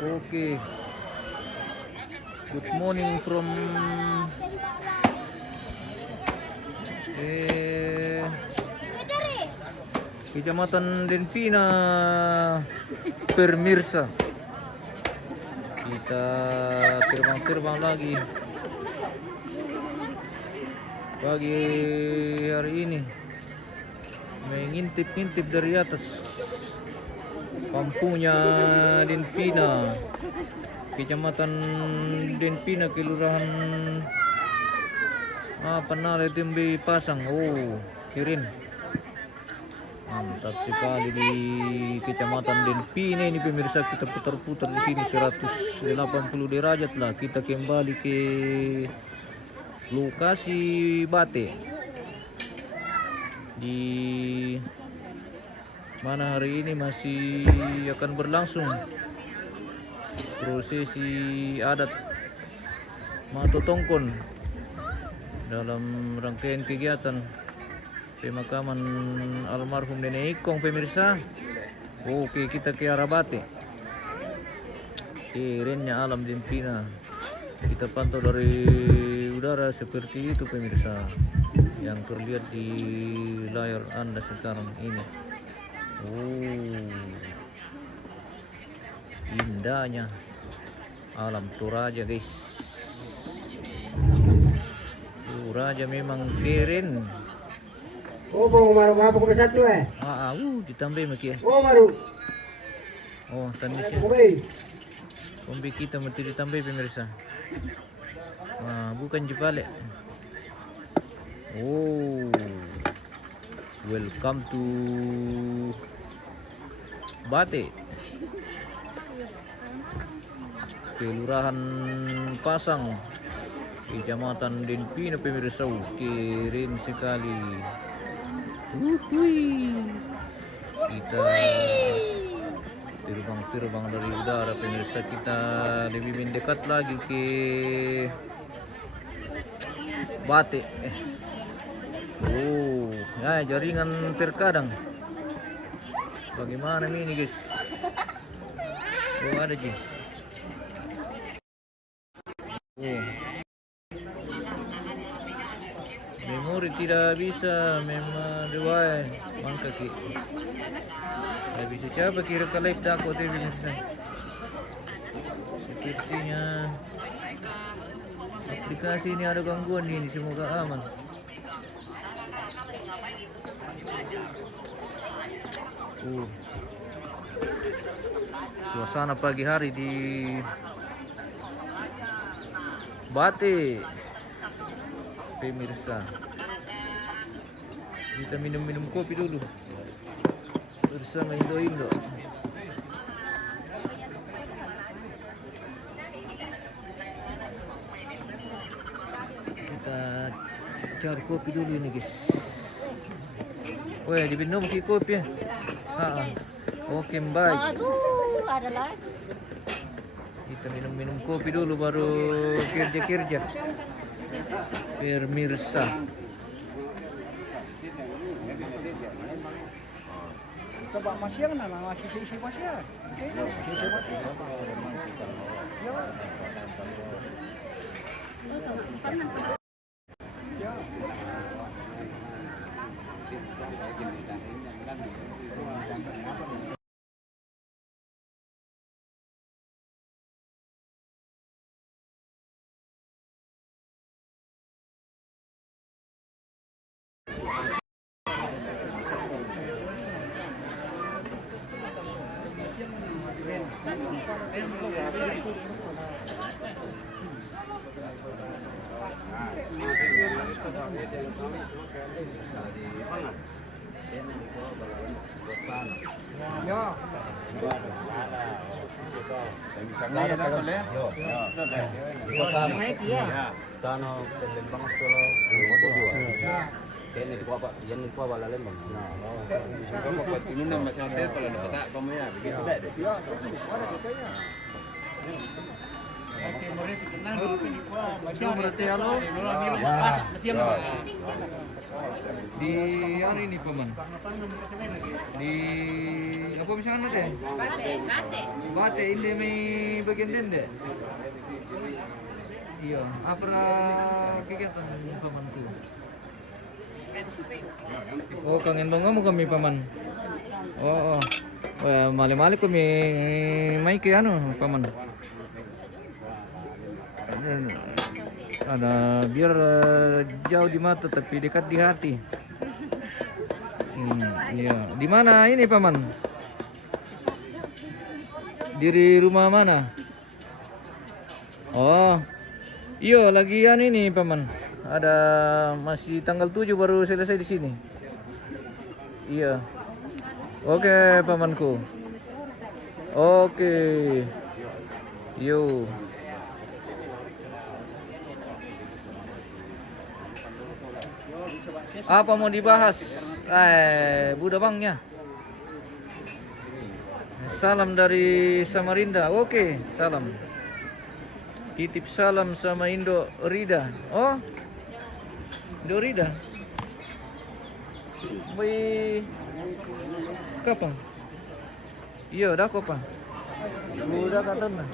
Okay. Good morning from Kecamatan Denpina, pemirsa. Kita terbang-terbang lagi pagi hari ini, mengintip-intip dari atas kampungnya Denpina, Kecamatan Denpina, Kelurahan Panale Tembe Pasang. Oh, Kirin. Mantap sekali di Kecamatan Denpina ini pemirsa, kita putar-putar di sini 180 derajat lah. Kita kembali ke lokasi Bate, di mana hari ini masih akan berlangsung prosesi adat Mato Tongkon dalam rangkaian kegiatan pemakaman almarhum Nenek Ikong pemirsa. Oke, kita ke arah Bate. Kerennya alam Denpina kita pantau dari udara seperti itu pemirsa, yang terlihat di layar Anda sekarang ini. Indahnya alam Toraja guys. Toraja memang keren. Bang, apa ko satu ditambah maki. Baru. Tandis ya. Kombi kita mesti ditambah pemirsa. Bukan jepale. Welcome to Bate, Kelurahan Pasang, Kecamatan Denpina pemirsa. Keren sekali. Kita terbang dari udara pemirsa, kita lebih mendekat lagi ke Bate. Jaringan terkadang bagaimana ini guys? Ada Ji. Memori tidak bisa memang dua mangka ki. Tidak bisa coba kira ke live dako TV bisa. Sepertinya aplikasi ini ada gangguan ini, semoga aman. Suasana pagi hari di Bate pemirsa. Kita minum kopi dulu bersama Indo. Kita cari kopi dulu ini guys. Diminum kopi ya. Oke, baik. Ada lagi. Kita minum kopi dulu baru kerja. Pemirsa. Coba masih yang nana masih isi masih ya. Berarti halo. Di ano ini paman? Di apa misalnya teh? Bate ini may bagian dende. Iya, apa kegiatan pamanku? Oh, kangen banget mo kami paman. Oo. Mali-mali ko may ano paman. Ada biar jauh di mata tapi dekat di hati. Iya. Di mana ini paman? Di rumah mana? Oh, iya lagi ini paman. Ada masih tanggal 7 baru selesai di sini. Iya. Oke pamanku. Oke. Yo. Apa mau dibahas? Buddha Bangnya. Salam dari Samarinda. Oke, salam. Titip salam sama Indo Rida. Oh, Indo Rida. Baik. Kapan? Iya, udah kapan? Udah katanya.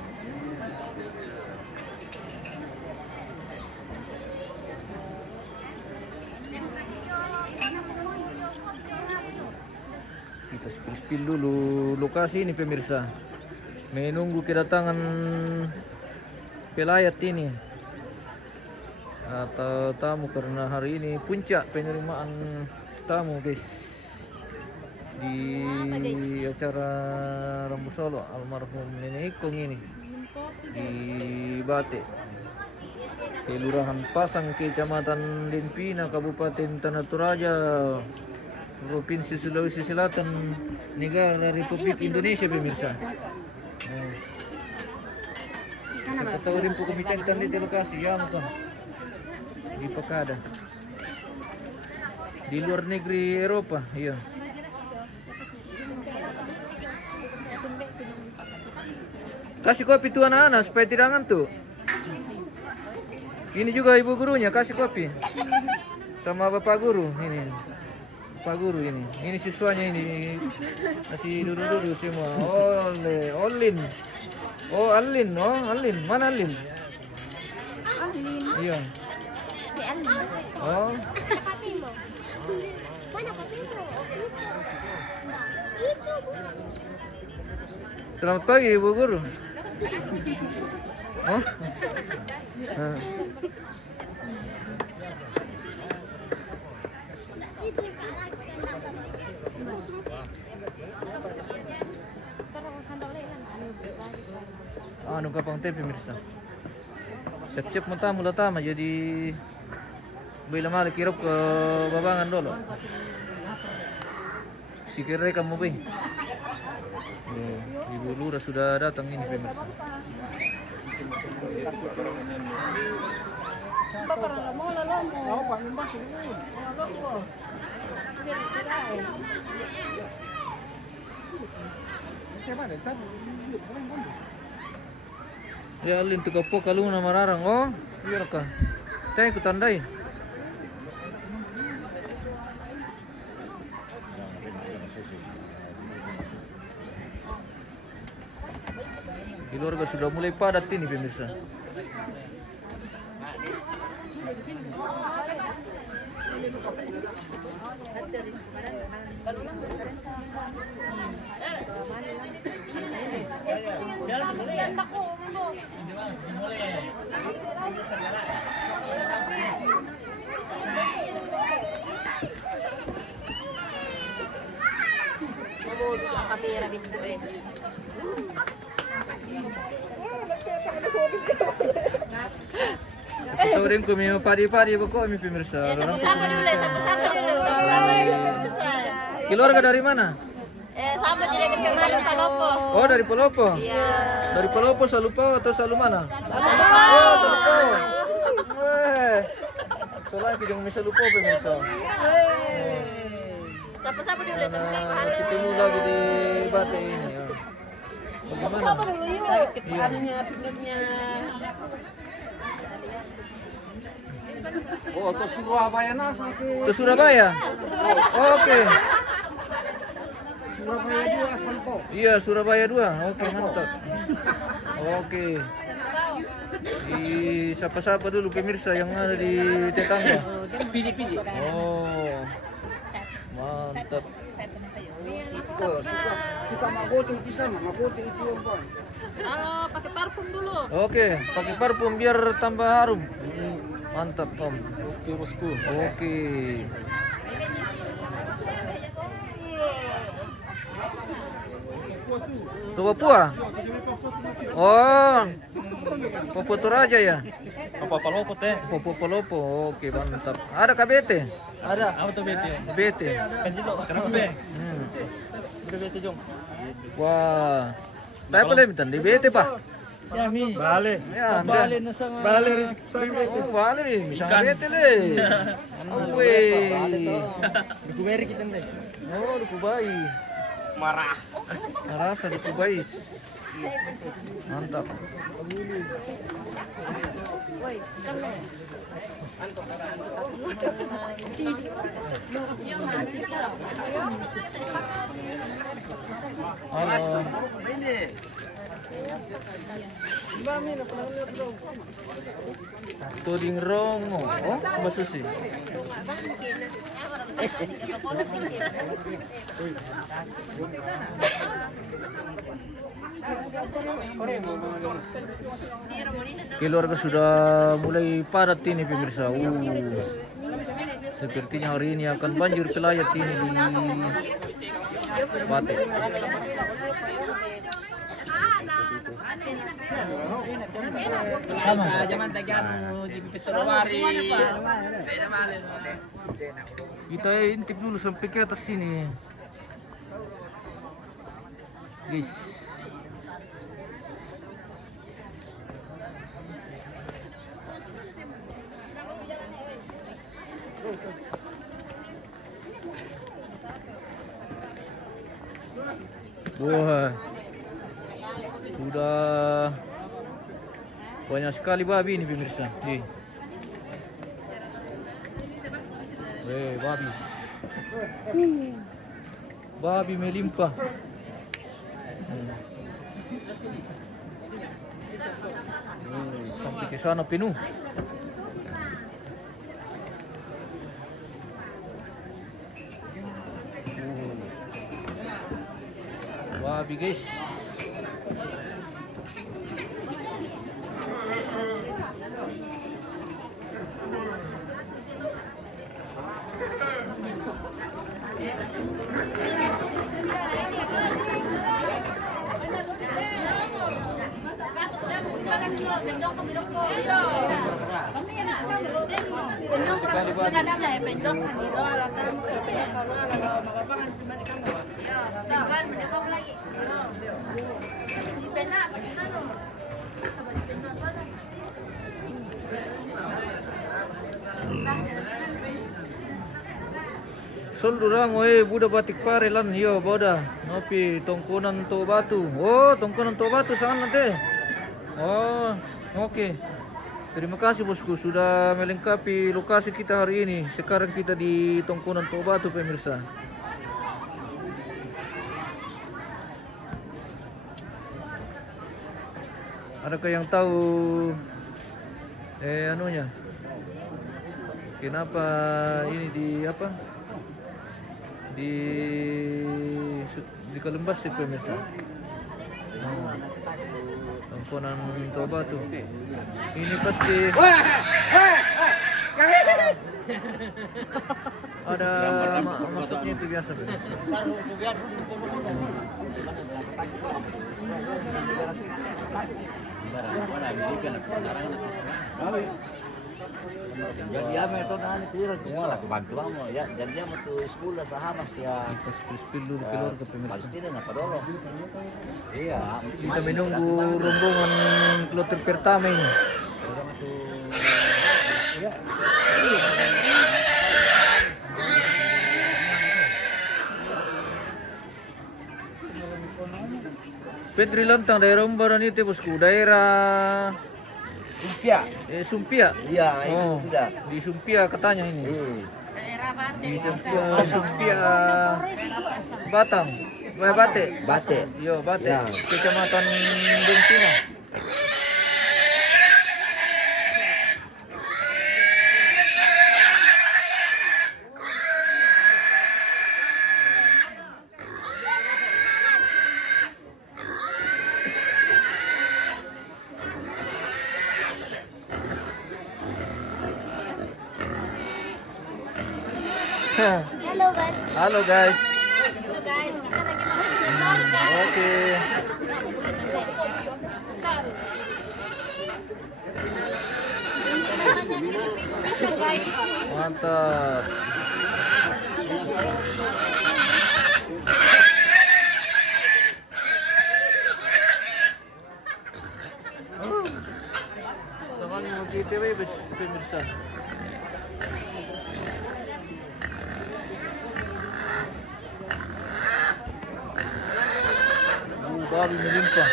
Kita spill dulu lokasi ini pemirsa. Menunggu kedatangan pelayat ini atau tamu karena hari ini puncak penerimaan tamu guys di acara Rambu Solo almarhum Nenek Ikong ini di Bate, Kelurahan Pasang, Kecamatan Limpina, Kabupaten Tanah Toraja, Provinsi Sulawesi Selatan, Negara Republik Indonesia pemirsa. Kita tahu rin po kumitentan di lokasi ya mo di Pakada. Di luar negeri Eropa, iya. Kasih kopi tuh anak-anak supaya tidak ngantuk. Ini juga ibu gurunya kasih kopi. Sama bapak guru ini. Pak guru ini. Ini siswanya ini masih duduk-duduk semua. Olin. Oh, Alin. Oh, Alin. Mana Alin? Alin. Iya. Si Alin. Oh. Patimo. Mana Patimo? Itu. Selamat pagi ibu guru. Oh. Anu kapang teh pemirsa. Siap-siap tamu tama jadi bila mali kirap ke babangan dulu. Sikir kamu be. Ibu lurah sudah datang ini pemirsa. Ya Alin tu kapo kalau na mararang oh iya ka. Teh ku tandai. Keluarga sudah mulai padat ini pemirsa. Tahu rin kami padi-padi kok mi pemirsa. Sama dulu, sama dulu. Keluarga dari mana? Sama tidak kecil Palopo. Oh dari Palopo. Iya. Dari Palopo Salupa atau Salumana? Salupa. Oh Salupa. Weh. Soalnya kita bisa lupa pemirsa. Sama dulu. Nah, ketemu lagi di Bate ini. Ya. Bagaimana? Sakit parunya, pinggirnya. Oh, to Surabaya na sakit. Ke Surabaya? Oke. Surabaya juga sampo. Iya, Surabaya 2. Oke, mantap. Oke. Di sapa-sapa dulu pemirsa yang ada di tetangga. Piji-piji. Oh. Mantap. Oh, suka magoceng di sana, magoceng itu apa? Pakai parfum dulu. Oke, pakai parfum biar tambah harum. Mantap, Om. Oke, bosku. Oke. Tuh Papua. Oh. Papua Toraja ya? Apa palopo teh? Papua Palopo. Oke, mantap. Ada KBT? Ada. Apa tuh BT? BT. Kanjilo. Kenapa be? Hmm. BT jong. Wah. Tayo pala mitan di BT pa. Yami. Bale. Ya, Bale na sa Bale rin sa BT. Oh, bale rin. Misang BT le. Ano we? Kumeri kita deh. Oh, Dukubay. Marah. Narasa Dukubay. Mantap. Halo. Tuding rongo. Oh, masusi. Keluarga sudah mulai padat ini pemirsa. Sepertinya hari ini akan banjir pelayat ini di Batik. Jangan tagihan di Februari. Kita intip dulu sampai ke atas sini. Guys. Wah. Sudah banyak sekali babi ini pemirsa. Nih. Babi. Babi melimpah. Sampai ke sana penuh. Babi guys. Sol durang buda batik pare lan yo boda nopi tongkonan to batu. Oh, tongkonan to batu sana nanti. Oh, oke. Terima kasih bosku sudah melengkapi lokasi kita hari ini. Sekarang kita di tongkonan to batu pemirsa. Adakah yang tahu anunya? Kenapa ini di apa? Di Kalembas sih pemirsa. Tongkonan Toba tuh. Ini pasti ada maksudnya itu biasa pemirsa. Jadi ya metode ini piro semua lah kebantu kamu ya. Jadi dia mau tuh 10 sahabat ya. Spill dulu keluarga pemirsa. Pasti dia apa dulu. Iya. Kita menunggu rombongan kloter pertama ini. Orang tuh ya. Petri Lantang daerah Umbaran itu bosku, daerah Lumpia. Sumpia. Iya, itu Oh, sudah. di Sumpia katanya ini. Di Sumpia Batang. Bate. Bate. Yo, Bate. Ya. Kecamatan Bensina. Halo guys. Halo guys. Halo guys, kita lagi mau guys. Oke. Bisa guys. Mantap. Sama ni mau kita pemirsa. Babi melimpah.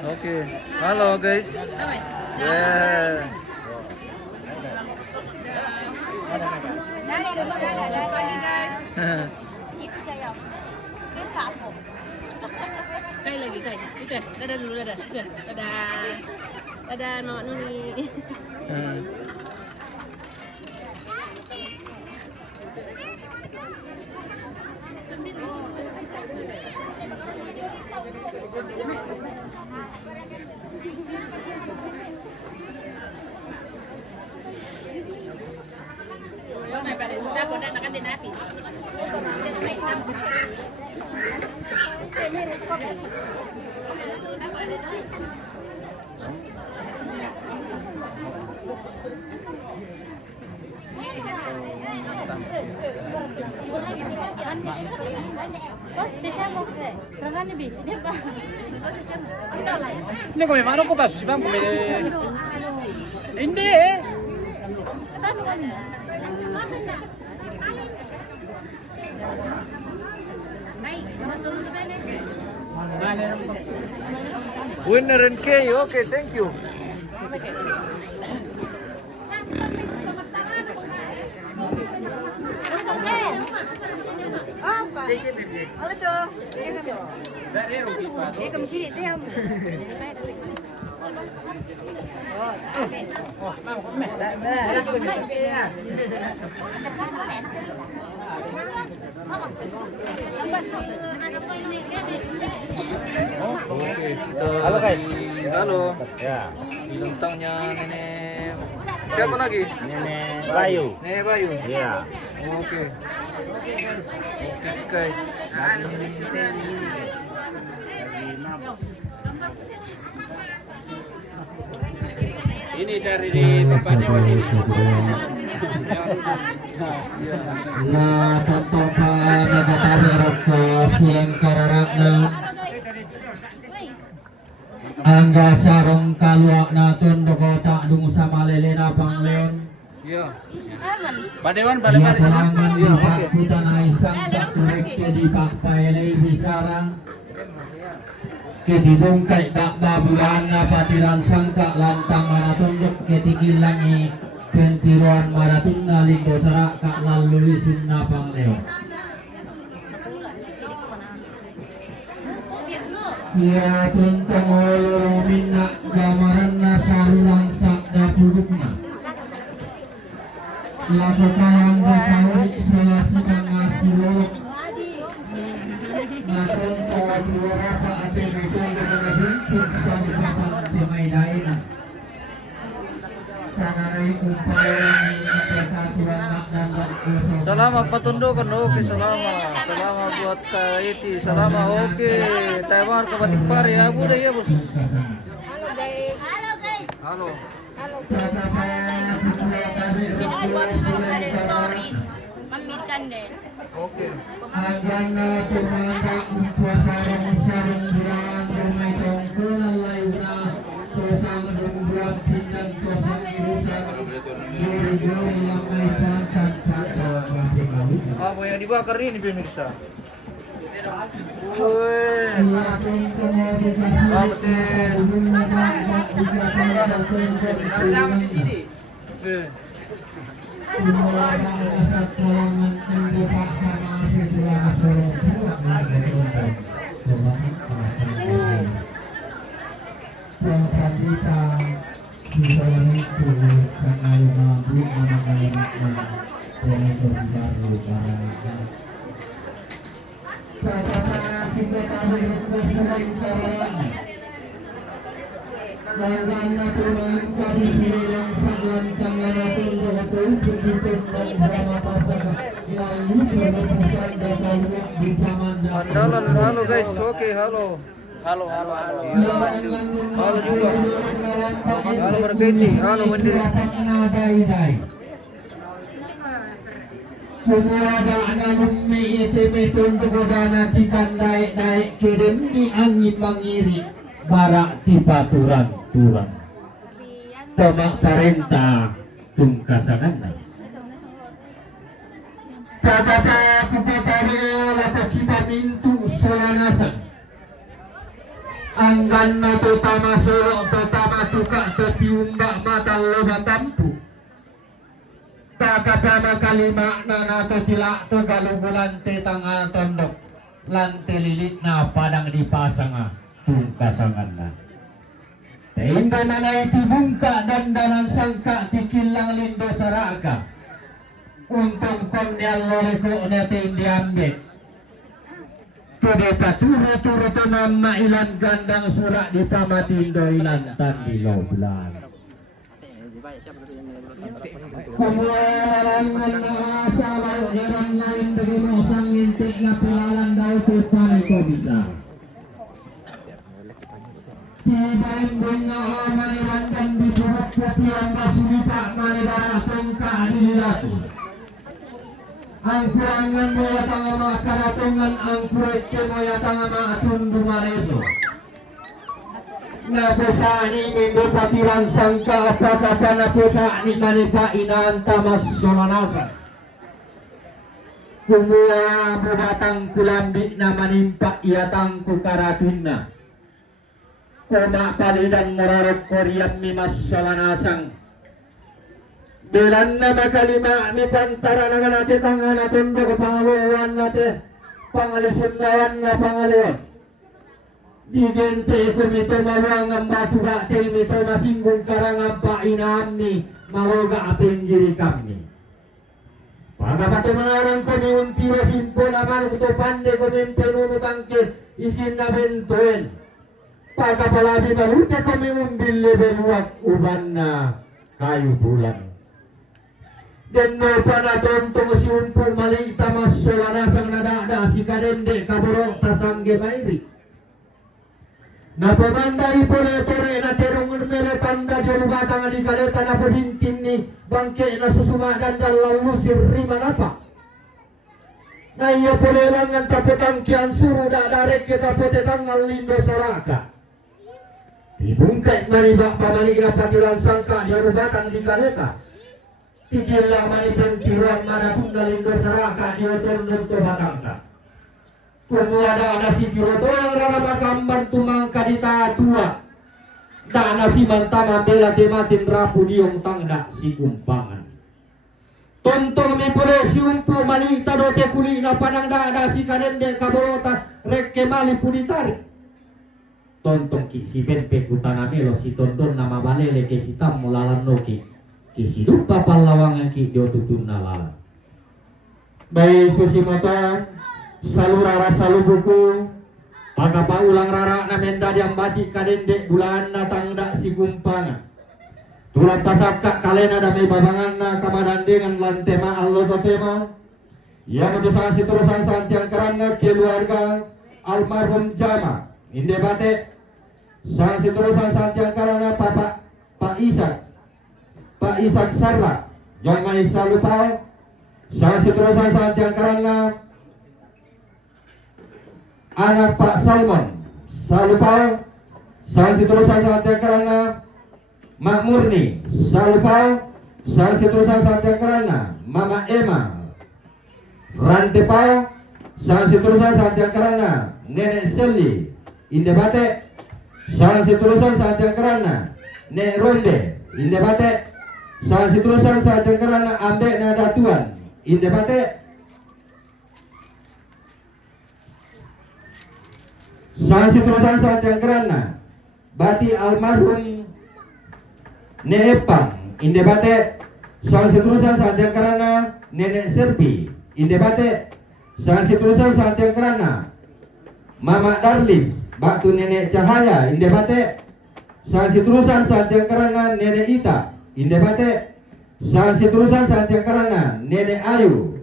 Oke, halo guys. Yeah. Pagi guys. Itu saya. Kita apa? Kai lagi kai. Udah, dadah dulu dadah. Udah, dadah. Dadah Mama Nuni. Sudah kau nak makan di napi. Ini come fanno qua si fanno come Inde. Winner and K. Okay, thank you. Oke, kita Halo, guys. Halo. Ya. Bintangnya Nenek. Siapa lagi? Nenek Bayu. Nenek Bayu. Iya. Oke. Oke guys. Ini dari bapaknya Wadi. La totopa nagatari rokko silang kararakna angga sarong kaluak na tundoko tak dung sama lelena pangleon Iya. Padewan ia balik-balik sama. pelangan di pakutan aisang tak kureke di pakpailai bisarang kedibungkai tak babulan na patiran sangka lantang mana tunduk ketikilangi pentiruan maratun na linggo serak kak lalu sunna pangleon ia tuntong olor minnak gamaran na sarulang sakda pudukna laku kayang gakaurik selasikan ngasilok na tuntong atuara ka ate bitong dengan bintik sa nipatang timay-daina tanganay umpayang kesatuan maknan dan kusok Selamat patundukan. Oke, selamat. Selamat buat Kak Iti. Selamat. Oke. Taiwan ke Batikpar ya, Bude ya, Bos. Halo guys. Halo guys. Halo. Halo. Tata saya putra kasih Ini rukun buat sulen ada sarang story. Mami ikan deh. Oke. Agana tumanda umpwa sarang bulangan rumai tongkonan layuna sosang rumbulan pindang sosang irusan juri-juri lamai pantan Apa yang dibakar ini pemirsa? Wih. Halo guys, oke halo. Halo juga. Halo berketi, halo mendiri. Sumada ana lummi itimitun tugodana tikan naik kirim di angin mangiri barak di baturan turang tomak parenta tungkasanan Tatata kupatari lapa kita mintu solanasan anggan na totama solok totama suka setiumbak mata loba tampu Takatama kalima na nato tilak to galubulan te tanggal tondok lante lilit na padang dipasang tungkasangan na Teinda na itibungka dandanan sangka tikilang lindo saraka Untung konyal loreko natin diambil Pwede paturo-turo to na mailan gandang surak di pamatindo ilan tandilo bulan Kumulangan na asawaw Erang lain begini sangintik na pilalan daw tupani ko bisa Tibain din na manirandan bisurot pati ang kasulita manidaratong kaaniliratu Ang kurangan mo yatang ama karatungan ang kureke mo yatang ama atundu mareso na pesani minggu patiran sangka apa-apa na pesani manipa inaan tamas solanasa kumua budatang kulambi na manimpa iatang kukaratuna kuma palidan morarok koryam mimas solanasang Bilan na makalima mi pantara na ganati tangan natin do pangaluan natin pangalisundawan na pangaliwan Digente kumito maluang batu bakte mito masinggung karangan pa inami maroga pinggiri kami. Pagapate mengarang ko ni untira simpo naman kuto pande ko min penunutang ke isin na bentuen. Pagapalagi balute ko mi umbille beluak uban na kayu bulan. Dan mo pa na tontong si umpo mali tamas solanasang nadada si kadende kaborok tasangge mairi. Na pemandai pole-tore na terong mele tanda jorubatan di kaleta na pebintin ni bangke na susuma dan lalu sirri manapa. Na iya pole langan tapetang kian suruh dak darek kita pote tanggal lindo saraka. Dibungkai manibak pamani kena patiran sangka jorubatan di kaleta. Tigilah mani pentiruan mana tunggal lindo saraka di otor nonto batangka. Kumu ada si piroto yang rara makamban tumang kadita tua. Da nasi mantama bela tematin rapu diong tangda si kumpangan. Tontong mi pole si umpu mali tadote kuli na padang da si kadende kaborota rekke mali puditari. Tontong ki si benpe kutana melo si tonton nama balele ke si tam mulalan noki. Ki si dupa palawangan ki diotutun nalalan. Baik susi motor salu rara salu buku pagapa ulang rara na menda yang batik kadende bulan na tangda si kumpangan tulang pasaka kalena damai babangan na kamadan dengan lantema allo totema yang mendosa si terusan santiang karanga keluarga almarhum jama inde bate sang si terusan santiang karanga papa Pak Isak Sarla jangan salu pau Sang seterusan saat yang karena anak Pak Salmon Salupau. Sang seterusan saat yang karena Mak Murni Salupau. Sang seterusan saat yang karena Mama Emma Rantepau. Sang seterusan saat yang karena Nenek Seli Indebate. Sang seterusan saat yang karena Nek Ronde Indebate. Sang seterusan saat yang karena Ambek Nadatuan Indebate. Sang seterusan saat yang karena Bati almarhum Neepang Indebate. Sang seterusan saat yang karena Nenek Serpi Indebate. Sang seterusan saat yang karena Mama Darlis Batu Nenek Cahaya Indebate. Sang seterusan saat yang karena Nenek Ita Indebate. Sang seterusan saat yang karena Nenek Ayu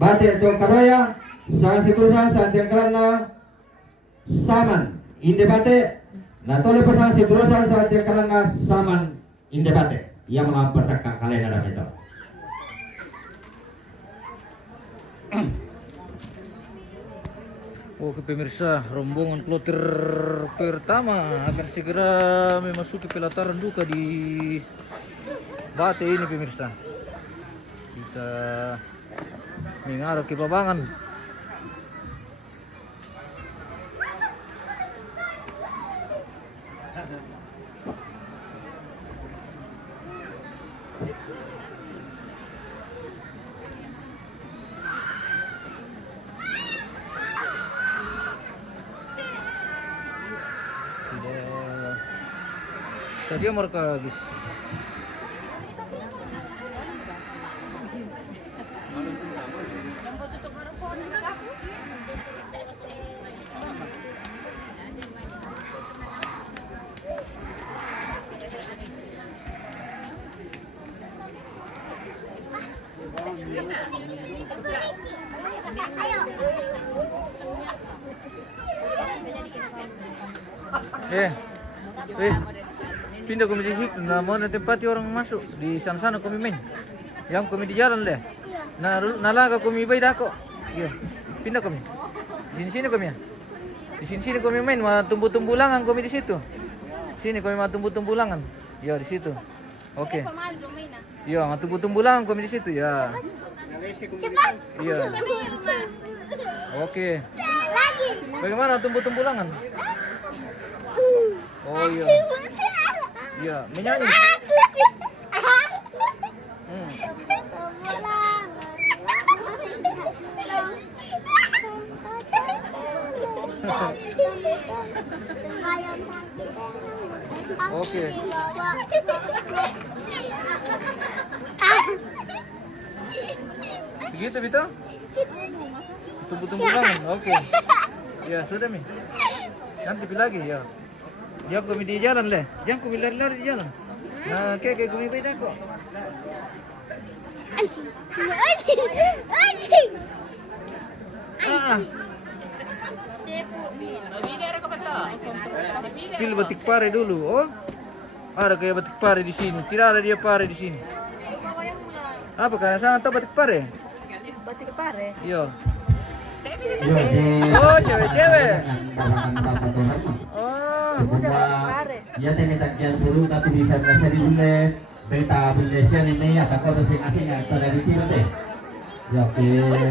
Batik Tokaraya. Sang seterusan saat yang karena Saman Indebate. Nah toleh pasang seterusan saat yang karena Saman Indebate yang melampasak kalian ada itu. Oke pemirsa, rombongan kloter pertama akan segera memasuki pelataran duka di Bate ini pemirsa. Kita mengarah ke Babangan. Saja mereka habis. Pindah kami di situ. Nah, mau tempati orang masuk di sana kami main. Yang kami di jalan deh. Nah, nalaga kami bayi dah kok. Iya. Pindah kami. Di sini kami ya. Di sini kami main. Mau tumbuh langan kami di situ. Sini kami mau tumbuh langan. Ya di situ. Oke. Iya, mau tumbuh langan kami di situ ya. Cepat. Iya. Oke. Lagi. Bagaimana tumbuh langan? Oh iya. Iya, menyanyi. Oke. Begitu Bito? Tumbuh langan. Oke. Ya, sudah Mi. Nanti pilih lagi ya. Jangan kami di jalan leh. Jangan kami lari-lari di jalan. Nah, kayak kami beda kok. Anjing. Pil batik pare dulu. Oh, ada kayak batik pare di sini. Tidak ada dia pare di sini. Apa karena sana tahu batik pare? Batik pare. Iya. Yo, Oh, cewek-cewek. Oh, ya tene takian suruh tapi bisa diulet. Beta Malaysia ini ya tak ada sing asing atau dari tiro deh. Ya ke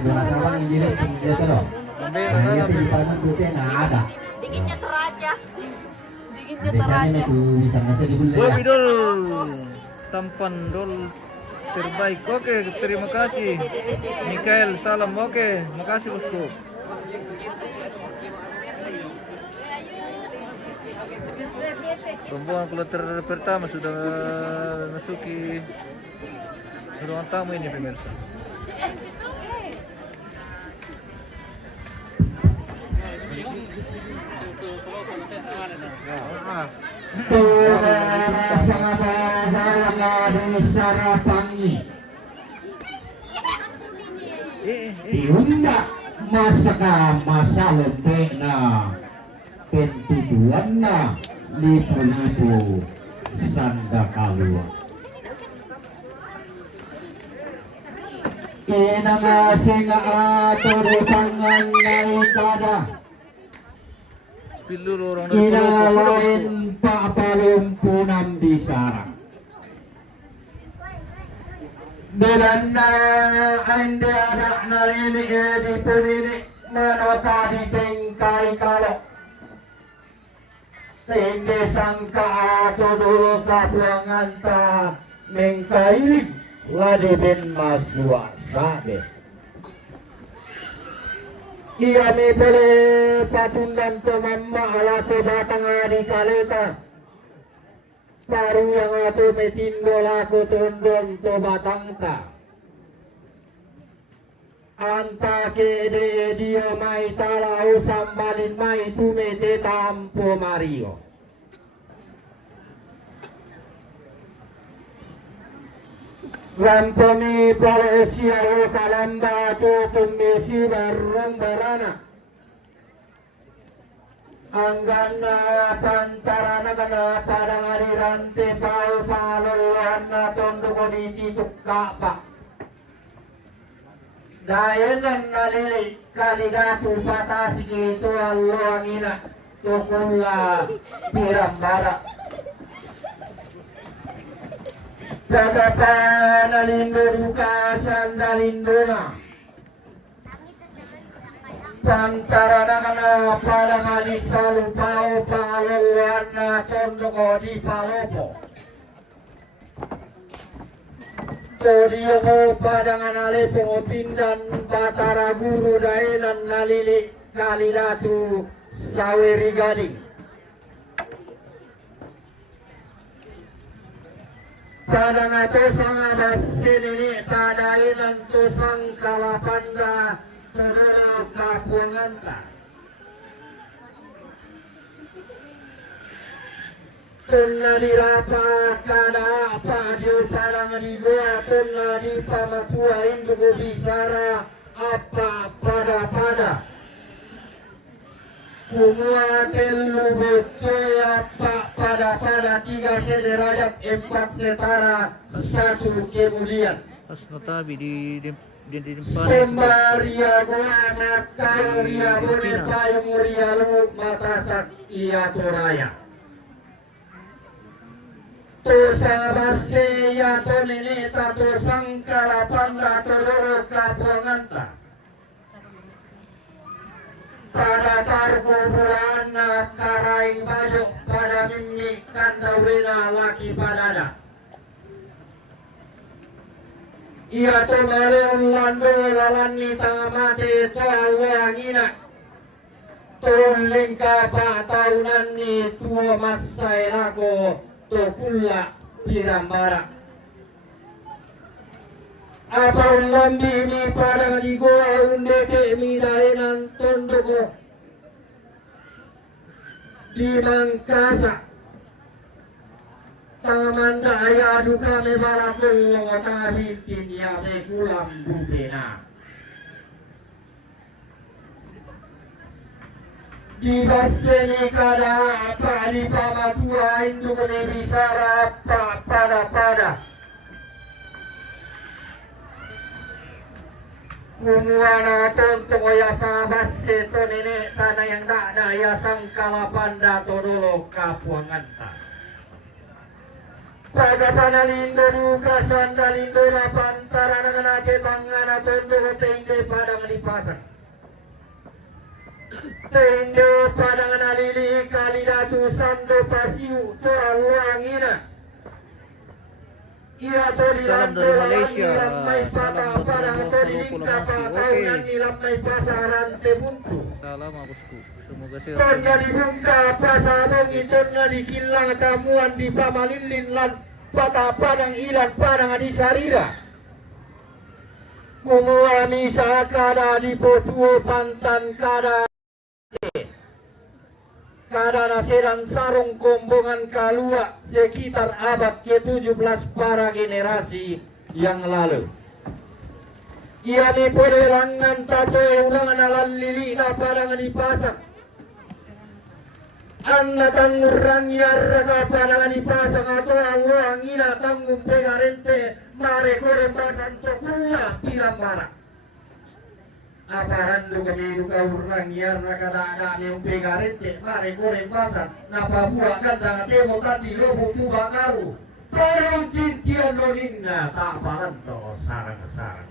berasa bang injil dia tuh. Dia di pasar putih nggak ada. Dinginnya teraja. Biasanya itu bisa masih diulet. Gua bidol tampan dol terbaik. Oke, terima kasih. Mikael, salam. Oke, makasih bosku. Rombongan kloter pertama sudah masuki ruang tamu ini pemirsa. Sangat di Sarapangi diundak masa lembek na pentuduan na lipu-lipu sanda kalua Inangasing ato pangan kada. Pilur orang Inalain papalumpunan di sarang. Belanda anda ada nalini di punini manota di tengkai kalau. Tende sangka ato dulu kapuangan ta mengkailing wadibin masua sabe. Ia me boleh patundan to mamma ala to batang adi kaleta. Paru yang ato metindo laku tundon to batang ta. Anta kede dia mai talau sambalin mai tumete tampo Mario. Rampami Malaysia kalamba tu tumisi barung barana. Anggana pantarana kana padang arirante pau pangaluan na tondo ko ditituk kapa. Dayanan nalili kaligatu patasi kito allo angina tukula pirambara. Dadapa nalindo duka sandalindona. Pantarana kana padang alisa lupao pangaluan na tondo ko di palopo. Todiyo ko padangan ale pengopindan batara guru daenan nalili kalilatu saweri gading. Padang atas sangat senini tadaenan tosang kalapanda todara kapuanganta. Tunna di rapa kada apa di padang di gua tunna di pamatua induku bisara apa pada kumua telu betul apa pada 3 sederajat 4 setara 1 kemudian Pas natabi di depan. Sembaria gua nakaria bone payung ria lu matasak iya toraya. Tosang baseya to neneta tosang kalapanda todoro kapuanganta. Pada tarbo burana karaing baju pada mimik kandawina laki padada. Ia to maleun lando lalani tangamate to awangina. Tuling kapa tahunan ni tua masai lako to pula pirambara. Apa ulambi mi padang di goa undeke mi daenan tondoko di Mangkasa taman daya duka me balakul ngotari tinia me kulam bubena di baseni kada apa di pamatua induk ne bisara apa pada Kumuana tonto ya sahabat seto nenek tanah yang tak ada ya sangkala panda todolo kapuanganta. Pada panalindo duka sandalindo na pantara na nake bangana tonto teinde padang lipasang. Teinde padang nalili kalidatu sando pasiu to aluangina. Salam dari Malaysia. Salam dari Salam bosku. Semoga sehat. Tonna dibuka pasabong itonna dikilang tamuan di pamalilin lan pata padang ilan padang di sarira. Kumuami sakada di potuo pantan kada. Kada naseran sarung kombongan kalua sekitar abad ke-17 para generasi yang lalu. Ia diperelangan tato ulangan alam lili na padang dipasang. Anna tangurang yarga padang dipasang atau awang ina tanggung pegarente mare korem basan tokunya pirang barak. Aparan do kami duka urang yar nakada yung pegarete mare korem basan napabuak ganda temo tadi lobo tuba karu. Tolong cintian loninga tak paran to sarang-sarang.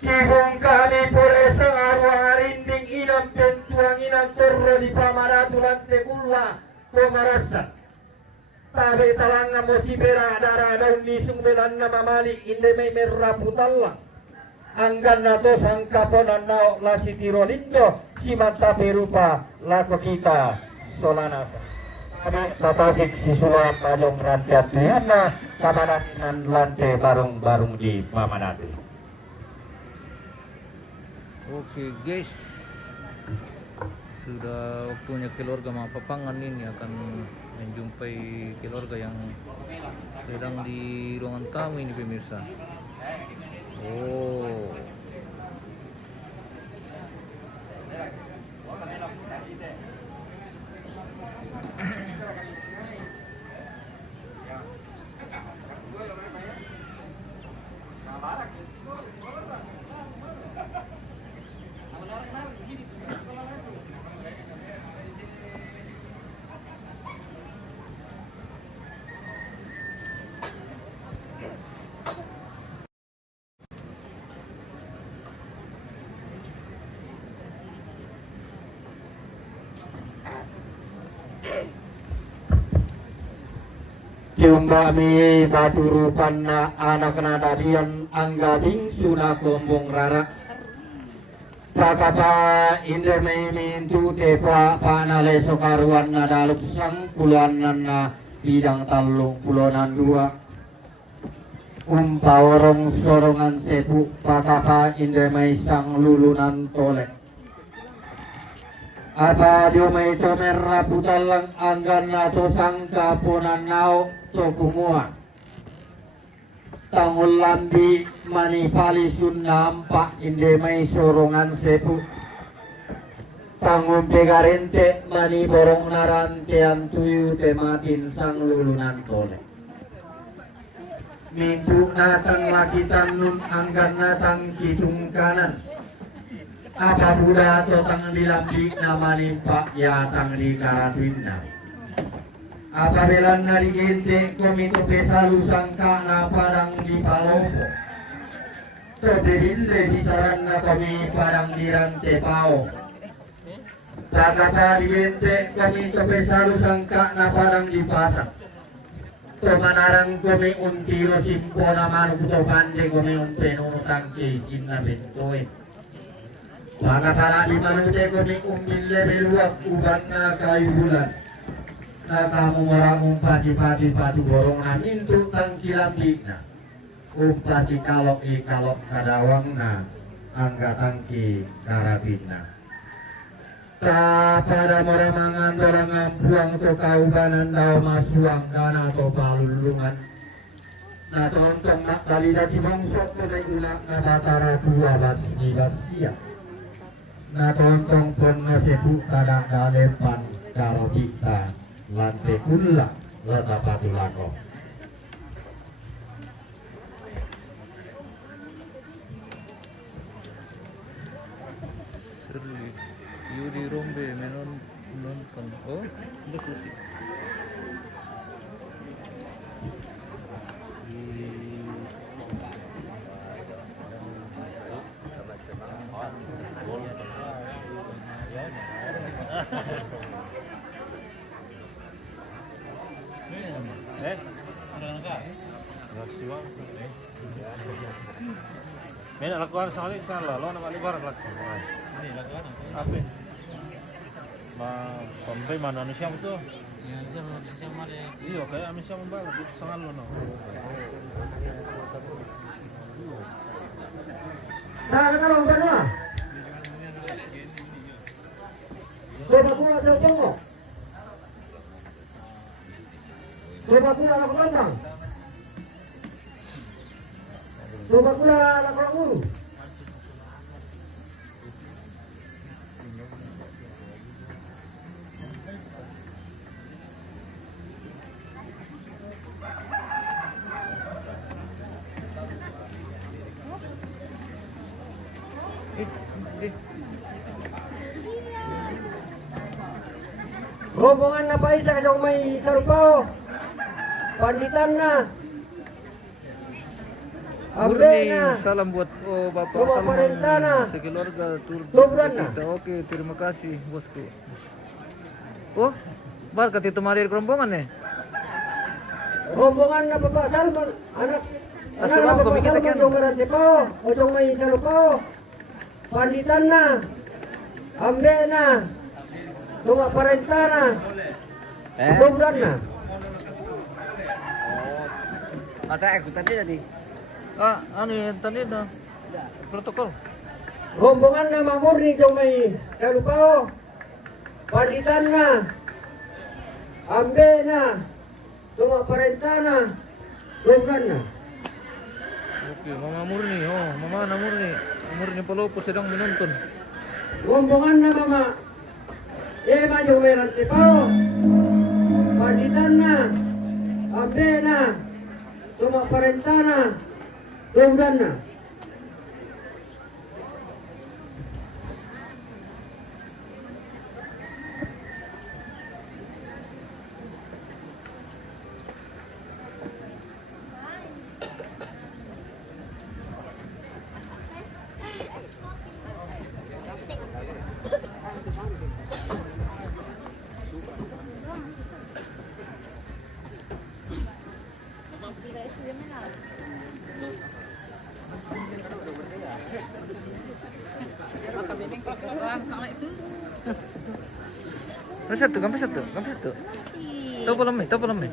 Kibong kami pole sa arwarinding inam pentuang inam torro di pamaratulan tekulwa komarasan. Tabi talanga mo si pera darah daun nisung belan na mamali inde may merah putalla. Anggan na to sang kaponan nao la si tirolindo si mata perupa lako kita solanasa. Kami tatasik si sulam balong rantai atuyana kamanakinan lantai barung-barung di pamanati. Oke guys, sudah waktunya keluarga mga papangan ini akan menjumpai keluarga yang sedang di ruangan tamu ini pemirsa. Oh, Jumba mi baturupan na anak na dadian ang gading suna kombong rara. Kakapa inde may mintu tepa panaleso karuan na daluk sang puluhan na bidang talong puluhan dua. Orong sorongan sepu kakapa inde may sang lulunan tolek. Apa dio may tomer putalang anggan na to sang kapunan nao to kumua. Tangul lambi manipali sun nampak inde may sorongan sepu. Tangul pegarente mani borong narantean tuyu tematin sang lulunan tole. Minggu natang lakitan nun anggan natang kidung kanan. Apa budak atau tang dilambi nama limpak ya tang di karatuinna. Apa belan na digente komito pesalu sangka na parang di palopo. Terdebille bisaran na kami parang di rante pao. Takata digente komito pesalu sangka na parang di pasang. Pemanarang kami untiro simpo naman kuto pande kami unpenuno tangki sinna bentoy. Maka para di manute kami umbille beluak uban na kayu bulan. Na kamu maramong pati-pati patu borong na mintu tangkilang na. Upasi kalok kadawang na angga tangki karabin na. Ta pada maramangan dorang ampuang to kaubanan daw masuang dana to palulungan. Na tontong nak dalida di bangsok to day ulak na batara tua basi-basia. Na tontong pon na sepu kadang dalepan kalau kita lantai kula lata patulako. Serli Yudi Rombe menonton. Oh, ada kursi. May lakuan sa kali sa lalo na malibar lakuan. Ini lakuan apa? Pambay man ano siya mo to? Yan siya mali. Iyo kaya amin siya mabala dito sa ngalo no. Kalau berapa? Coba pula jauh. Coba pula laku pandang. Coba pula laku guru. Rombongan na pa isa kasi may sarupao. Panditan na. Ambe Murni, na. salam buat Bapak Rumah Salman Parentana. sekeluarga tur Dobran na. kita. Oke, terima kasih bosku. Oh, barkat itu mari rombongan nih. Rombongan na Bapak Salman. Anak Asa na mau Bapak kami kita Salman. kan? Jong marantipao. O jong may sarupao. Panditan na. Ambe na. Rumah Parentana. Dobran na. Ada aku tadi tadi. Anu yang tadi dah protokol. Rombongan na mamurni jong may sarupao. Panditan na. Ambe na. Rumah Parentana. Dobran na. Oke, Mama Murni. Oh, Mama Ana Murni. Murni Palopo sedang menonton. Rombongan na mama. Maju may rantipao. Panditan na. Ambe na. Rumah Parentana. Dobran na. Gambar satu. Tahu belum nih?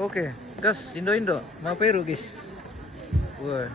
Oke, gas Indo, mau Peru guys. Wah.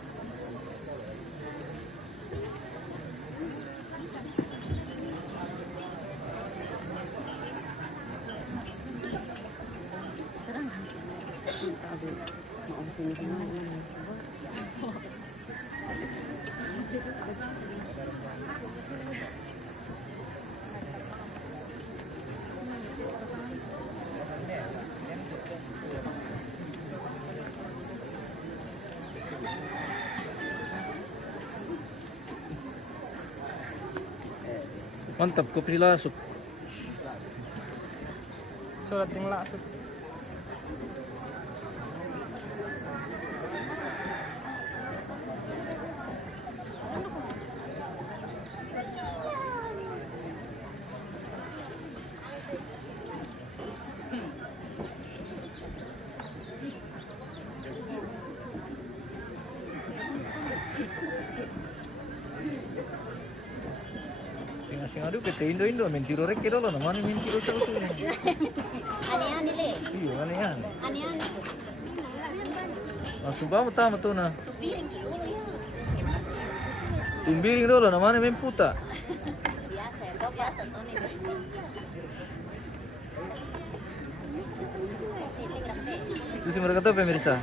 Mantap, kopi lasuk. Surat yang lasuk. Aduh, PT Indo, mentiro rek kira lo, namanya mentiro satu-satunya. Aneh-aneh le. Iya, aneh-aneh. Aneh-aneh. Langsung banget tamat tuh nah. Piring kilo ya. Tumbiring dulu, namanya memputa. Biasa ya, kau biasa tuh nih. Itu sih mereka tahu pemirsa.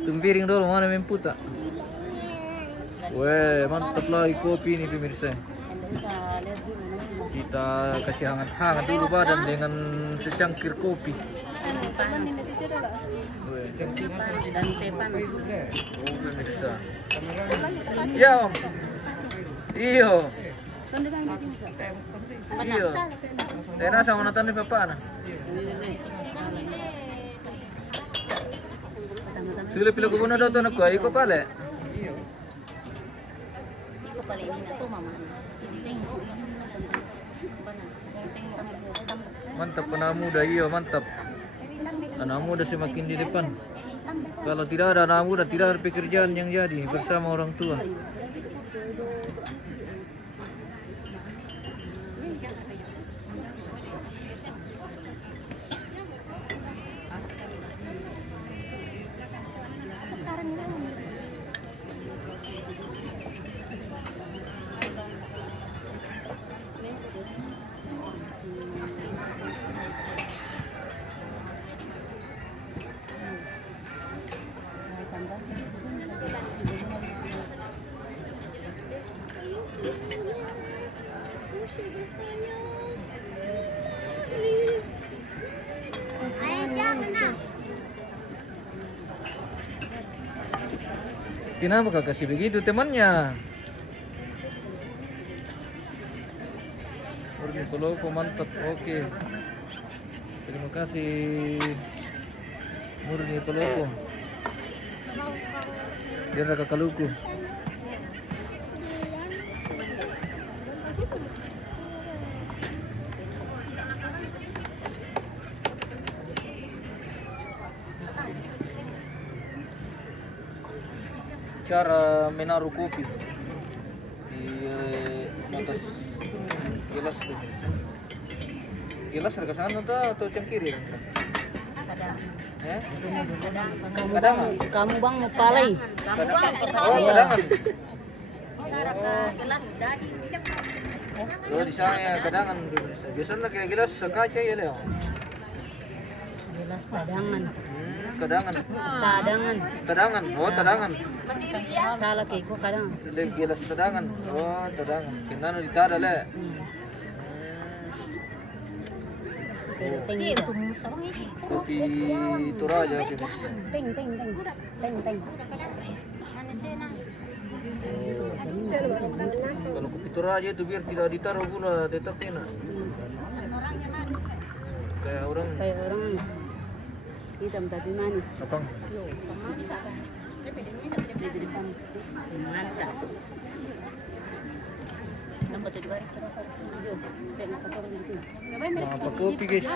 Tumbiring dulu, namanya memputa. Weh, mantap lagi kopi ini pemirsa. Kita kasih hangat-hangat dulu badan dengan secangkir kopi. Weh, cangkir Dan teh panas. oh pemirsa. Ya, Om. Iyo. Iyo. Saya nasa mau nonton di papa na. Sulit pilih gubernur dato nak kuai ko pale. Iko pala ini na to, mama. Mantap anak muda, iyo mantap. Anak muda semakin di depan. Kalau tidak ada anak muda, tidak ada pekerjaan yang jadi bersama orang tua. Kenapa kak kasih begitu temannya? Ornitologo mantap, oke. Terima kasih Ornitologo. Biar kakak luku. Cara menaruh kopi di atas gelas tuh. Gelas harga sana atau cangkir ya? Kadang. Kadang. Kamu bang mau palai. Kamu bang, Oh, kadangan. Sarap ke gelas dan Oh, di sana ya kadangan. Biasanya kayak gelas kaca ya, Leo. Gelas tadangan. Kadangan. Tadangan. Oh, tadangan. masih rias. Salah kayak ko kadang. Gelas tadangan. Oh, tadangan. Kenapa ditada le? Teng Itu musang ini. Kopi Toraja pemirsa. teng. Kalau kopi Toraja itu biar tidak ditaruh gula tetap enak. Kayak orang Kayak orang hitam tapi manis. apa? Mantap. Apa kopi guys?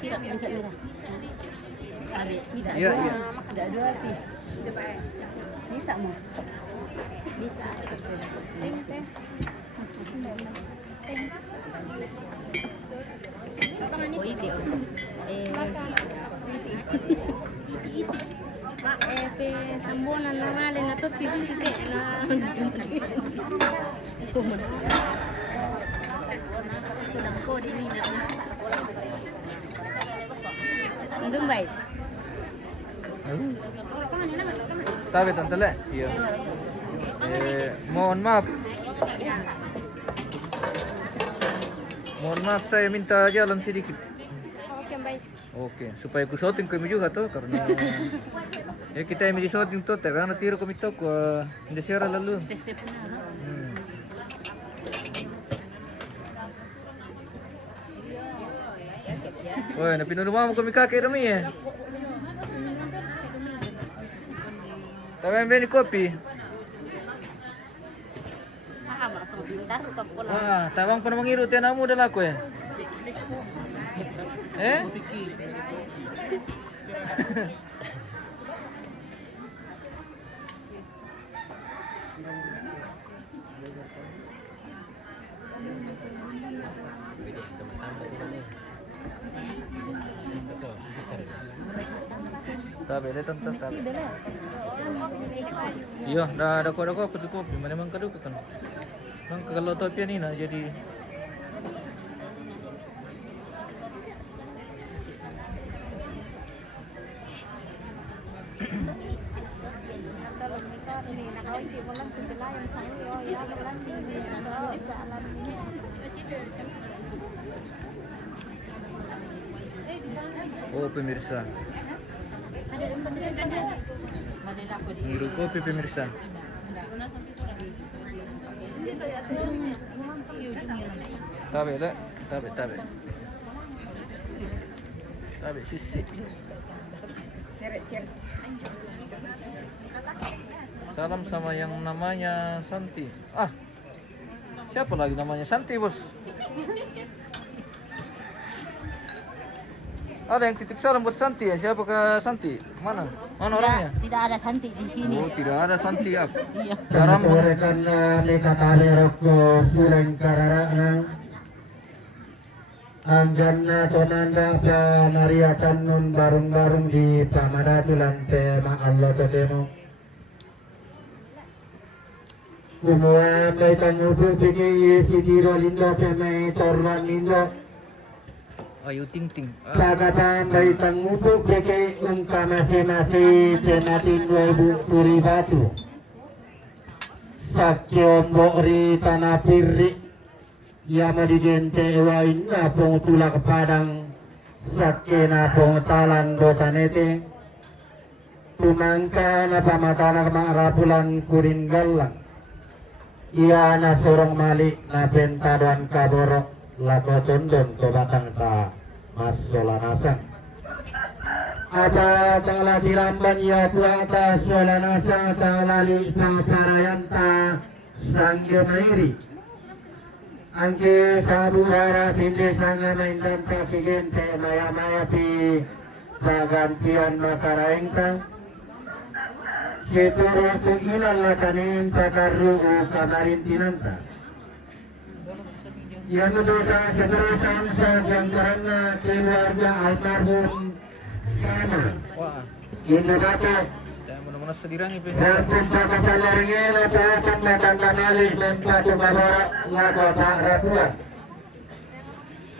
Tidak bisa merah. Iya iya. Tidak dua api. Bisa mau. Bisa. Oh itu. Sambonan na nga na to tisisite na. Ko di mina na. Andun ba? Tahu tante le? Iya. Mohon maaf. Mohon maaf saya minta jalan sedikit. Oke, baik. Oke, supaya ku shooting kami juga tuh karena ya kita yang di shooting tuh karena tiro kami tuh ku hindi share lalu. Woi, na pinulungan mo kami kakek dami ya. Tahu beli kopi? Wah, tabang pa namang iro tiyan mo dala ko eh. Eh? Tabi, datang tabi. Iya, dah dako aku tu kopi. Mana mang kadu kan? Mang kalau topi ni na jadi oh pemirsa. Ngiru kopi pemirsa. Tabe le, tabe. Tabe sisi. Salam sama yang namanya Santi. Ah, siapa lagi namanya Santi bos? Ada yang titip salam buat Santi ya? Siapa ke Santi? Mana? Mana orangnya? Tidak ada Santi di sini. Oh, tidak ada Santi aku. Salam karena mereka kali rokko sureng kararana Anjanna tonanda pa nariakan nun barung-barung di pamadatu lante ma Allah totemo Kumua may tangupo pini sikiro lindo pemay torwan lindo Ayu ting ting. Pagkatan may tangupo keke ungka masih tematin 2000 batu Sakyo mbokri tanah pirri Ya madigente wain na pong tulak padang Sake na pong talan do kanete tumangka na pamatana maarapulan kurin galang. Ia na surong malik na bentadan kaborok lako condon to batang ta mas solanasang. Apa tangla dilamban ia puata solanasang tanglali paparayanta sangyo mairi. Angke sabuhara tindis nanga maindan pakigente maya-maya pi pagantian makaraengkang. Seturo kegilan lakanin takaru kamarintinanta. Yang dosa seterusan yang karena keluarga almarhum Kana. Ini kata Muna-muna sa dirang ipin. dan pagkakasalaringin at ating natanganalik ng patubabara lago paarapuan.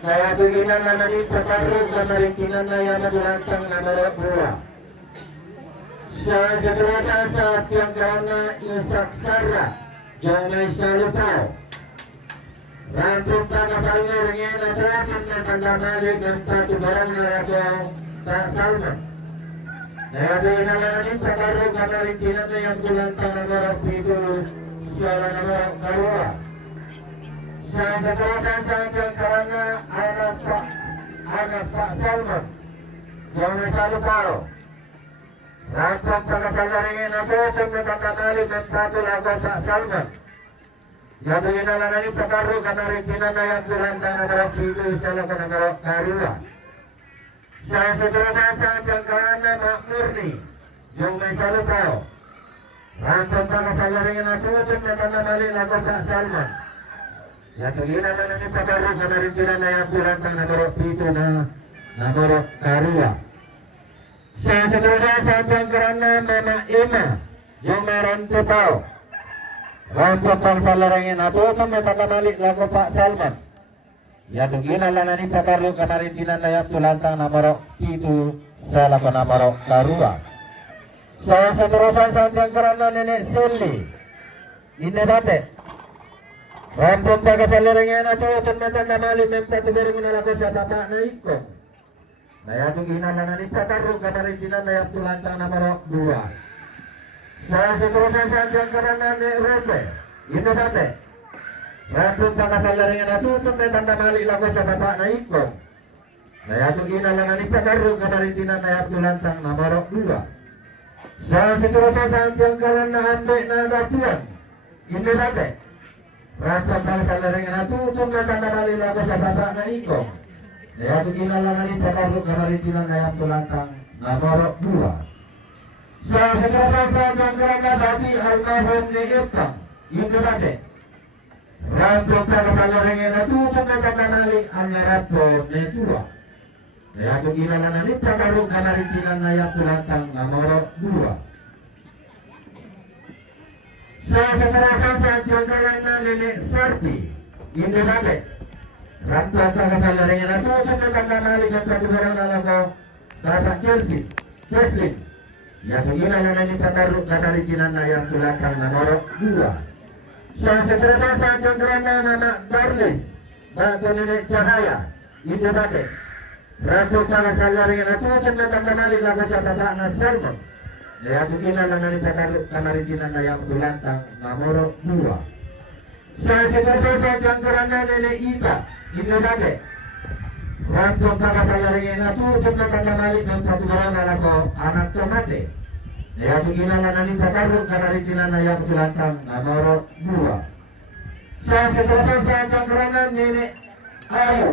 Kaya tuginan na namin patarog na marintinan na yan madurantang na marapura. Sa seterusan sa yang karena isaksara yang may salupao. Dan pagkakasalaringin at ating natanganalik ng patubabara lago tak salman. Kaya natin patarog na marintinan na yung gulantang na marapito sa lanawang karua. Sa seterusan sa ating karana anak Pak Salman yang selalu paro. Rampang pagkasalaringin na po kung natakamali ng patul ako Pak Salman. Yato inalanan yung patarog na marintinan na yung gulantang na marapito sa lanawang karua. Sa seterusan sa ating karana makmurni yung may salupao. Rampang pagkasalaringin na po kung natakamali lago Pak Salman. Yato inalanan yung patarog na marintinan na yung gulantang na marapito na namorok karua. Sa seterusan sa ating karana Mama Ima yung meron tupao. Rampang pagkasalaringin na po kung natakamali lago Pak Salman. Ya tugina lana ni patarlo kamarintinan na yung tulantang namaro itu sa lako namaro karua. Sa seterusan sa ating karana Nenek Selly ini dati rampung pagkasalaringin na tuwatan na tanamali ng patubari mo na lako sa papa na ikong. Na yung tugina lana ni patarlo kamarintinan na yung tulantang namaro dua. Sa seterusan sa ating karana Nenek Rope ini dati rampung pagkasalaringin na tutong na tanamali lago sa baba na ikong. Na yatong inalangan ni patarong kamarintinan na yung tulantang namarok dua. Sa seterusan sa ating kalan na ande na datuan, hindi dati. Rampung pagkasalaringin na tutong na tanamali lago sa baba na ikong. Na yatong inalangan ni patarong kamarintinan na yung tulantang namarok dua. Sa seterusan sa ating kalan na dati almarhum ni Ipang, hindi dati. Rampung pagkasalaringin na tutong na tanamali ang narapon na tua. Kaya kung inalanan ni patarong kamarintinan na yung tulantang namorok dua. Sa seterusan sa ating kalan na Nenek Sarti, hindi dati. Rampung pagkasalaringin na tutong na tanamali ng patubarang na lago Bapak Keslin. Kaya kung inalanan ni patarong kamarintinan na yung tulantang namorok dua. Sa seterusan sa ating kalan na Mama Darlis, Bago Nenek Cahaya, hindi dati. Rampung pagkasalaringin na tutong na tanamali lago sa baba na Salmon. Kaya kung inalanan ni patarong kamarintinan na yung tulantang namorok dua. Sa seterusan sa ating kalan na Nenek Ita, hindi dati. Rampung pagkasalaringin na tutong na tanamali ng patubarang na lago anak Tomate. Kaya kung inalanan ni patarong kamarintinan na yung tulantang namorok dua. Sa seterusan sa ating kalan na Nenek Ayo,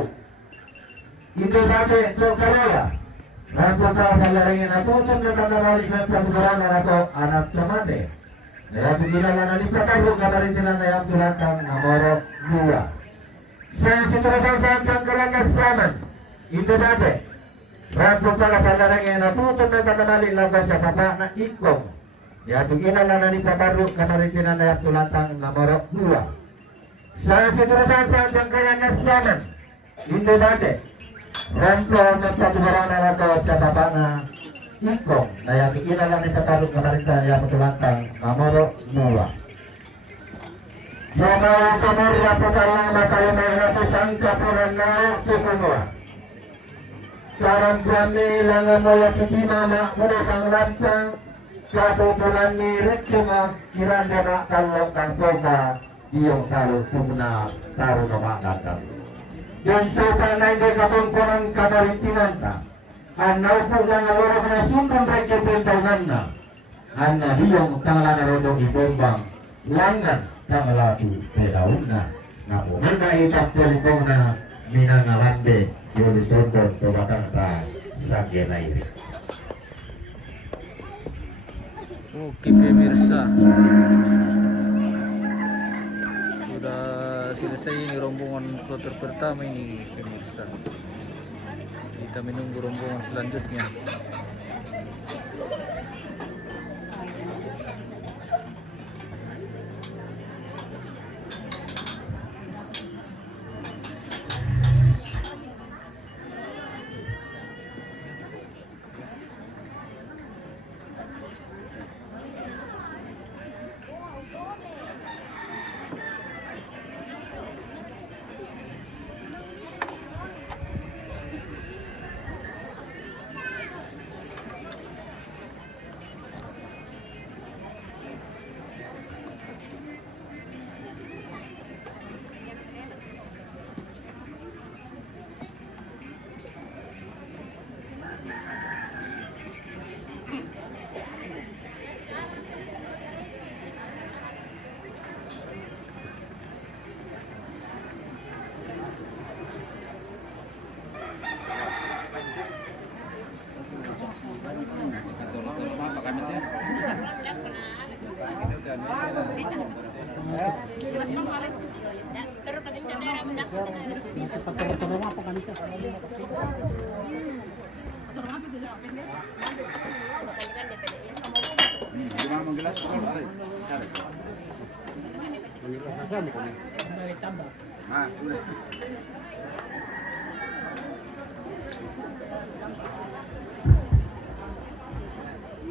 hindi dati ito karoya. Rampung pagkasalaringin na tutong na tanamali ng patubarang na lago anak Tomate. Kaya kung inalanan ni patarong kamarintinan na yung tulantang namorok dua. Sa seterusan sa ating kalan na Saman, hindi dati. Rampung pagkasalaringin na tutong na tanamali lago sa baba na ikong. Kaya kung inalanan ni patarong kamarintinan na yung tulantang namorok dua. Sa seterusan sa ating kalan na Saman, hindi dati. Rampung na patubarang na lago sa baba na ikong. Kaya kung inalanan ni patarong kamarintinan na yung tulantang namorok dua. Mga kamorya putalang matalimay na to sang kapunan na tukunwa. Karang buwan ni ilangan mo yung hindi mama muna sang lampang katutunan ni Rikima kiranda na kalong kang toka iyong talo tugna taro na makakang. Yan sa panay de katungkuran kamarintinanta, anaw po lang alorok na sundong rekipentaw na, ana iyong tangla na rodong ibombang langan tangalatu pedaun na umena itap telipong na minangalande yung ditondon tobatang ta sa genay. Oke pemirsa, sudah selesai ini rombongan kloter pertama ini pemirsa. Kita menunggu rombongan selanjutnya.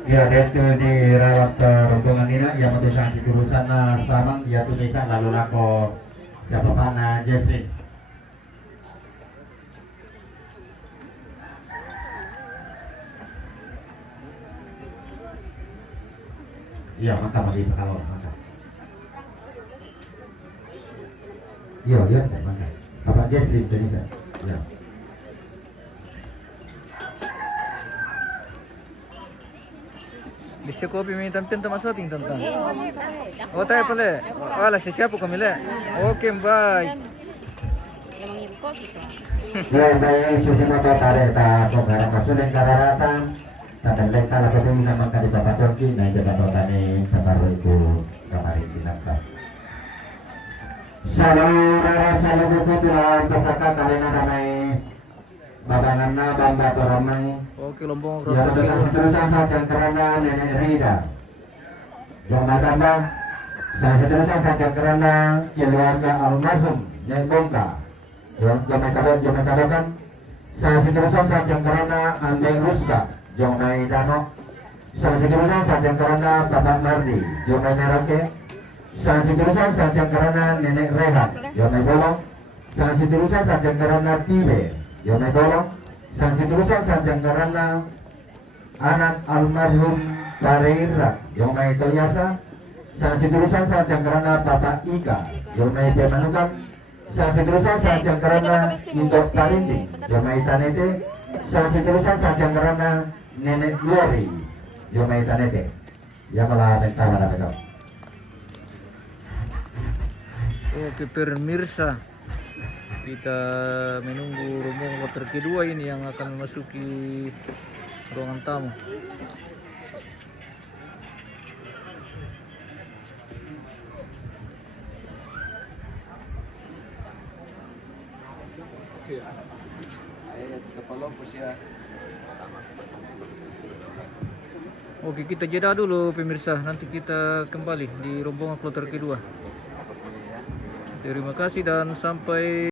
Ya, itu dirawat rombongan ini yang untuk sanksi kurusan samang ya tulisan lalu lako siapa pana Jesri. Iya, mantap lagi kalau mantap. Iya, dia mantap. Apa Jesri Indonesia? Ya. Bisa kopi minta pinta masukin tentang. Oh tayo pala. Wala siya po kami le. Okay, bye. Ya, saya susi moto tarik ta penggarap masukin kararatan. Tatandai kala ketemu sama kadi bapak Turki, nah itu bapak tani separuh itu kemarin tindakan. Salu buku tulang pesaka kalian ramai babangan na bangga ramai. Oke, lombong Ya seterusnya saat yang kerana nenek Rida. Yang matamba seterusnya saat yang kerana keluarga almarhum Nenek Bongka. Yang jomekadokan. Seterusnya saat yang kerana Andeng Ruska. Yang naik dano. Seterusnya saat yang kerana Bapak Mardi. Yang naik Merake. Seterusnya saat yang kerana Nenek Rehat. Yang naik Bolong. Seterusnya saat yang kerana Tibe. Yang naik Bolong. Seterusnya saat yang kerana anak almarhum Tareira. Yang naik Toyasa. Seterusnya saat yang kerana Bapak Ika. Yang naik Pemanukan. Seterusnya saat yang kerana Indok Tarindi. Yang naik Tanete. Seterusnya saat yang kerana Nenek Glory. Yang naik Tanete. Yang malah mentah pada mereka. Oke pemirsa, kita menunggu rombongan kloter kedua ini yang akan memasuki ruangan tamu. Oke, kita jeda dulu pemirsa, nanti kita kembali di rombongan kloter kedua. Terima kasih dan sampai